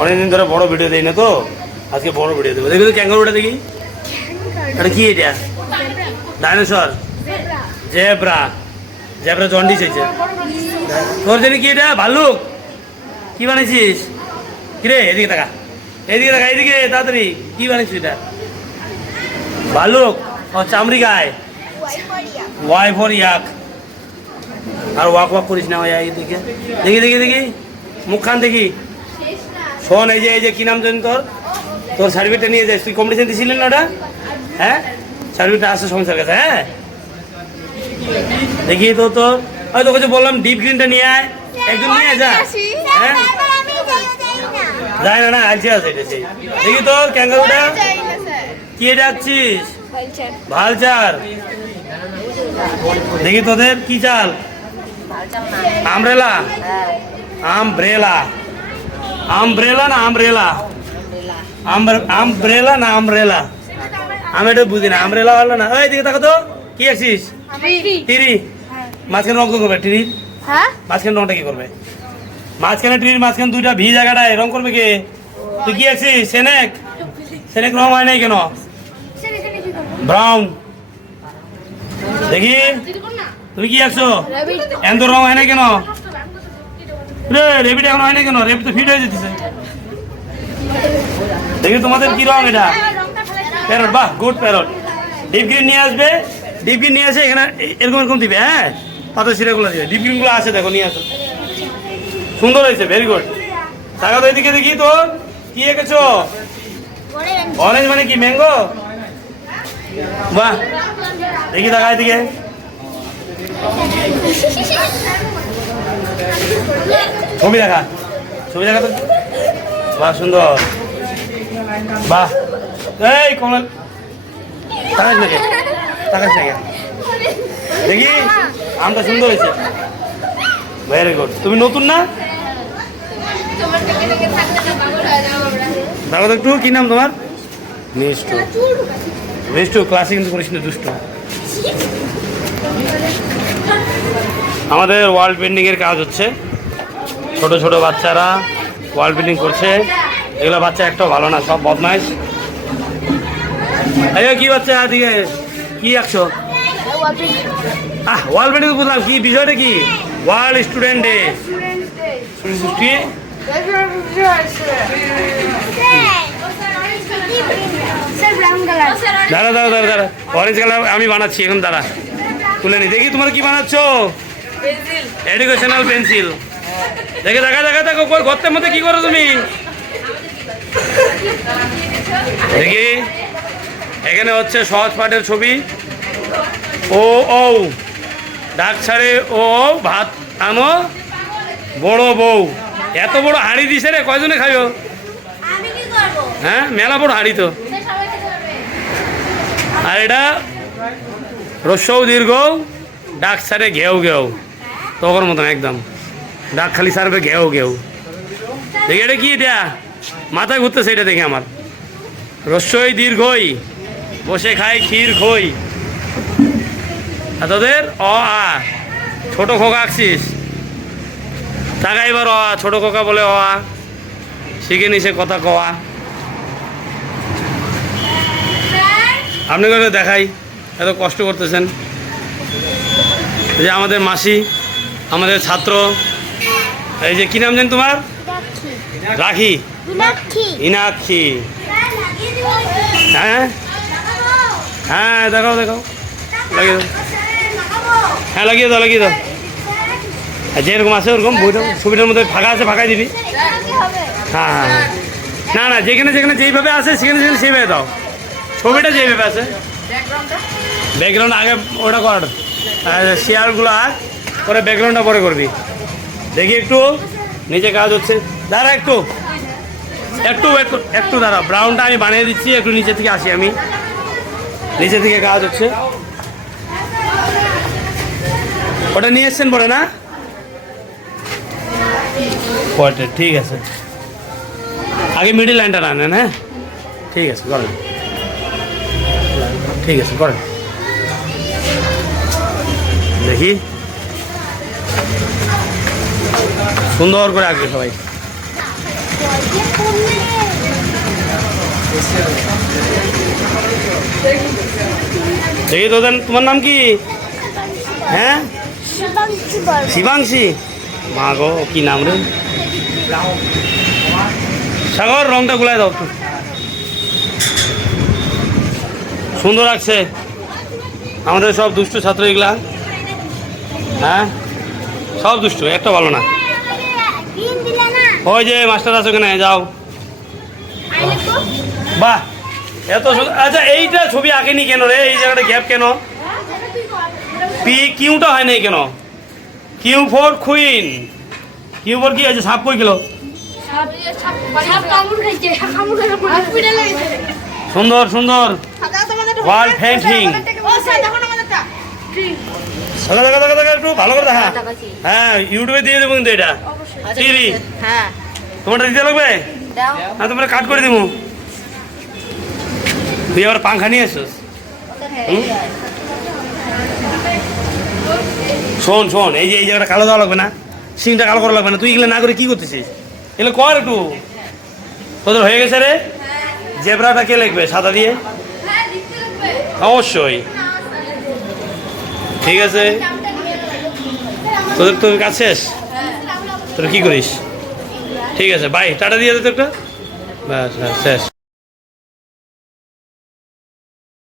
অনেকদিন ধরে বড় ভিডিও দেই না তো, আজকে বড় ভিডিও দেবো। দেখি তো ক্যাঙ্গারুটা দেখি, এটা কি? এটা ডাইনোসর, জেব্রা। জেব্রা জন্ডিস হয়েছে। তোর জন্য কি এটা? ভাল্লুক? কি বানিয়েছিস? কিরে এদিকে টাকা, এদিকে টাকা, এদিকে তাড়াতাড়ি। কি বানিয়েছিস এটা? ভাল্লুক? ও চামড়ি গায়ে, Y for yak. R walk walk করিস না, দেখে দেখি দেখি দেখি মুখখান দেখি। শোন, এই যে কি নাম জানি তোর? তোর সার্টিফিকেটটা নিয়ে যাস। তুই কম্পিটিশন দিছিলেন না ওটা? হ্যাঁ, সার্টিফিকেটটা আসছে সমস্যার কাছে। হ্যাঁ দেখি তো তোর, ওই তোকে যে বললাম ডিপ গ্রিনটা নিয়ে আয়, একজন নিয়ে যা। হ্যাঁ যায় না, না আলছে আছে এটা। সেই দেখি তোর ক্যাঙ্গারুটা কি ডাকছিস? ভালচার। দেখি তোদের কি চাল? আমব্রেলা, আমব্রেলা, আমব্রেলা না আমব্রেলা, আমব্রেলা না আমব্রেলা? আমি এটা বুঝি না, আমব্রেলা হলো না। ওই দিকে তাকো তো, কি আছিস? টিরি। মাঝখানে রং করবে টিরির? মাঝখানে রংটা কি করবে? মাঝখানে টিরির মাঝখানে দুইটা ভি জায়গাটায় রং করবে কে? তুই কি আছিস? সেনেক? সেনেক রং হয় নাই কেন? ব্রাউন। দেখি তুমি কি আছো? এন্দুর রং হয় না কেন? রে রেবিট এখন হয় না কেন? রেবিট তো ফিট হয়ে যেতেছে। দেখি তোমাদের কি রং এটা? প্যারট। বাহ, গুড প্যারট। ডিপ গ্রিন নিয়ে আসবে, ডিপ গ্রিন নিয়ে আসে এখানে এরকম এরকম দিবে। হ্যাঁ, পাতা সিরাগুলো দিবে। ডিপ গ্রিনগুলো আছে, দেখো নিয়ে আসো। সুন্দর হয়েছে, ভেরি গুড। টাকা তো এদিকে দেখি তোর কি এঁকেছো? অরেঞ্জ মানে কি? ম্যাঙ্গো? বাহ, দেখি টাকা এদিকে। ছবি দেখা, ছবি দেখা তো। বাহ, সুন্দর। বাহ, এই কমল তাকাস নাকি? তাকাস নাকি? দেখি আমটা সুন্দর হয়েছে, ভেরি গুড। তুমি নতুন না? দেখো তো একটু, কি নাম তোমার? মিষ্টু। মিষ্টু, ক্লাসে কিন্তু করিস না, দুষ্ট। আমাদের ওয়াল পেন্টিংয়ের কাজ হচ্ছে, ছোট ছোট বাচ্চারা ওয়াল পেন্টিং করছে। এগুলো বাচ্চা একটাও ভালো না, সব বদমাইশ। এই কি বাচ্চা দিকে কি আঁকছো? ওয়াল পেন্টিং বুঝলাম, কি বিষয়টা কি? World student day. দাঁড়া দাঁড়া দাঁড়া দাঁড়া, অরেঞ্জ কালার আমি বানাচ্ছি এখন, দাঁড়া তুলে নি। দেখি তোমার কি বানাচ্ছো? Educational pencil. দেখে দেখা দেখা দেখো, গর্তের মধ্যে কি করো তুমি? দেখি এখানে হচ্ছে সহজ পাঠের ছবি। ও ও ডাক ছাড়ে, ও ভাত আনো বড় বউ। এত বড় হাঁড়ি দিছে রে, কয়জনে খাইও? হ্যাঁ, মেলা বড় হাঁড়ি তো। আর এটা রস্যৌ দীর্ঘ ডাক ছাড়ে ঘেউ ঘেউ, তোর মতন একদম। ডাক খালি সারবে ঘেউ ঘেউ। দেখি এটা কি? এটা মাথায় ঘুরতেছে এটা দেখে আমার। রস্যই দীর্ঘই বসে খাই ক্ষীর খই। আর তোদের অ আ ছোট খোকা আঁকছিস? টাকা এবার অ আ, ছোট খোকা বলে অ আ শিখে নিছে কথা কওয়া। আপনাকে দেখাই, এত কষ্ট করতেছেন। যে আমাদের মাসি, আমাদের ছাত্র, এই যে কি নাম জানেন তোমার? রাখি, ইনাক্ষী। হ্যাঁ হ্যাঁ, দেখাও দেখাও, লাগিয়ে দাও। হ্যাঁ লাগিয়ে দাও, লাগিয়ে দাও। যেরকম আছে ওরকম বইটা, ছবিটার মধ্যে ফাঁকা আছে, ফাঁকাই দিবি। হ্যাঁ হ্যাঁ, না না, যেখানে যেখানে যেইভাবে আছে সেখানে সেখানে সেইভাবে দাও। ছবিটা যেইভাবে আছে, ব্যাকগ্রাউন্ড আগে ওটা কর, শেয়ারগুলো আগ করে ব্যাকগ্রাউন্ডটা পরে করবি। দেখি একটু নিচে কাজ হচ্ছে, দাঁড়া একটু একটু একটু দাঁড়া। ব্রাউনটা আমি বানিয়ে দিচ্ছি, একটু নিচে থেকে আসি আমি। নিচে থেকে কাজ হচ্ছে, ওটা নিয়ে এসছেন পরে না? পরে ঠিক আছে, আগে মিডিল লাইনটা আনেন। হ্যাঁ ঠিক আছে, করেন। ঠিক আছে, করেন। দেখি সুন্দর করে আঁকবে সবাই। দেখি তোদের তোমার নাম কি? হ্যাঁ, শিবাংশী। মা গো, কি নাম রে? সাগর, রংটা গুলাই দাও একটু। সুন্দর লাগছে। আমাদের সব দুষ্টু ছাত্র এগুলা। হ্যাঁ, সব দুষ্টু, একটা ভালো না। ওই যে মাস্টার আছে ওখানে, যাও। বাহ, এত সুন্দর। আচ্ছা, এইটা ছবি আঁকেনি কেন রে? এই জায়গাটা গ্যাপ কেন? কিউটা হয় নাই কেন? Q for queen. Q for কি আছে? সাপ কই গেল? সুন্দর সুন্দর ওয়াল পেন্টিং। একটু ভালো করে দেখা। হ্যাঁ, ইউটিউবে দিয়ে দেবো কিন্তু এটা। টিভি তোমারটা দিতে লাগবে না? তোমরা কাট করে দিব। তুই আবার পাংখা নিয়ে আসছিস? শোন শোন, এই যে এই জায়গাটা কালো দেওয়া লাগবে না, সিংটা কালো করা লাগবে না। তুই এগুলো না করে কি করতেছিস? এগুলো কর একটু। তোদের হয়ে গেছে রে? জেব্রাটা কে লিখবে সাদা দিয়ে? অবশ্যই। ঠিক আছে, তোদের তোর কাজ শেষ? তোরা কি করিস? ঠিক আছে, বাই, টাটা দিয়ে দে তো একটা। ব্যাস, শেষ।